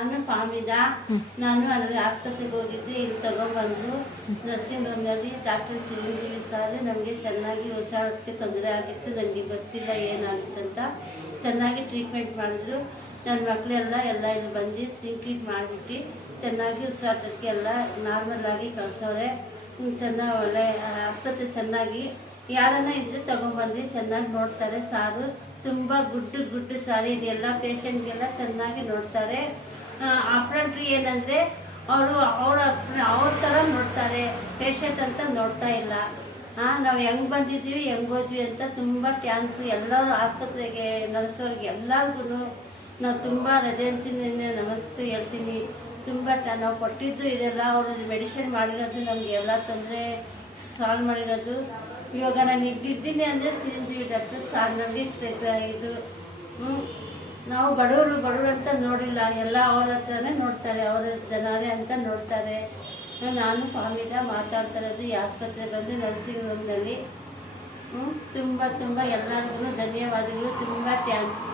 ನಾನು ಪಾಮಿದ. ನಾನು ಅಲ್ಲಿ ಆಸ್ಪತ್ರೆಗೆ ಹೋಗಿದ್ದೆ, ಇಲ್ಲಿ ತಗೊಂಡ್ಬಂದರು. ನರ್ಸಿಂಗ್ ಹೋಮ್ನಲ್ಲಿ ಡಾಕ್ಟರ್ ಚಿರಂಜೀವಿ ಸರ್ ನಮಗೆ ಚೆನ್ನಾಗಿ ಉಸಿರಾಡೋದಕ್ಕೆ ತೊಂದರೆ ಆಗಿತ್ತು, ನನಗೆ ಗೊತ್ತಿಲ್ಲ ಏನಾಗಿತ್ತಂತ. ಚೆನ್ನಾಗಿ ಟ್ರೀಟ್ಮೆಂಟ್ ಮಾಡಿದ್ರು. ನನ್ನ ಮಕ್ಕಳೆಲ್ಲ ಇಲ್ಲಿ ಬಂದು ಟ್ರೀಟ್ಮೆಂಟ್ ಮಾಡಿಬಿಟ್ಟು ಚೆನ್ನಾಗಿ ಉಸಿರಾಟಕ್ಕೆ ಎಲ್ಲ ನಾರ್ಮಲಾಗಿ ಕಳಿಸೋರೆ. ಚೆನ್ನಾಗಿ ಒಳ್ಳೆ ಆಸ್ಪತ್ರೆ. ಚೆನ್ನಾಗಿ ಯಾರನ್ನ ಇದ್ದರೆ ತೊಗೊಂಬನ್ನಿ, ಚೆನ್ನಾಗಿ ನೋಡ್ತಾರೆ ಸಾರು. ತುಂಬ ಗುಡ್ಡು ಸಾರಿ, ಇದೆಲ್ಲ ಪೇಷಂಟ್ಗೆಲ್ಲ ಚೆನ್ನಾಗಿ ನೋಡ್ತಾರೆ. ಆಪ್ರೇಟ್ರಿ ಏನಂದರೆ ಅವ್ರ ಥರ ನೋಡ್ತಾರೆ, ಪೇಷಂಟ್ ಅಂತ ನೋಡ್ತಾ ಇಲ್ಲ. ನಾವು ಹೆಂಗೆ ಬಂದಿದ್ದೀವಿ ಹೆಂಗೆ ಹೋದ್ವಿ ಅಂತ ತುಂಬ ಥ್ಯಾಂಕ್ಸು ಎಲ್ಲರೂ ಆಸ್ಪತ್ರೆಗೆ ನರ್ಸೋರಿಗೆ ಎಲ್ಲರಿಗೂ ನಾವು ತುಂಬ ರಜೆ ಅಂತೀನಿ, ನಮಸ್ತೆ ಹೇಳ್ತೀನಿ. ತುಂಬ ನಾವು ಕೊಟ್ಟಿದ್ದು ಇದೆಲ್ಲ ಅವರು ಮೆಡಿಸಿನ್ ಮಾಡಿರೋದು ನಮಗೆ ಎಲ್ಲ ತೊಂದರೆ ಸಾಲ್ವ್ ಮಾಡಿರೋದು. ಇವಾಗ ನಾನು ಇದ್ದೀನಿ ಅಂದರೆ ಚಿರಂಜೀವಿ ಡಾಕ್ಟರ್ ಸಾರ್ ನಮಗೆ ಇದು ನಾವು ಬಡವರು ಅಂತ ನೋಡಿಲ್ಲ, ಎಲ್ಲ ಅವ್ರ ಹತ್ರನೇ ನೋಡ್ತಾರೆ, ಅವರ ಜನರೇ ಅಂತ ನೋಡ್ತಾರೆ. ನಾನು ಪಾಮಿದ ಮಾತಾಡ್ತಾ ಇರೋದು ಈ ಆಸ್ಪತ್ರೆ ಬಂದು ನರ್ಸಿಂಗ್ ಹೋಮ್ನಲ್ಲಿ. ತುಂಬ ಎಲ್ಲರಿಗೂ ಧನ್ಯವಾದಗಳು, ತುಂಬ ಥ್ಯಾಂಕ್ಸ್.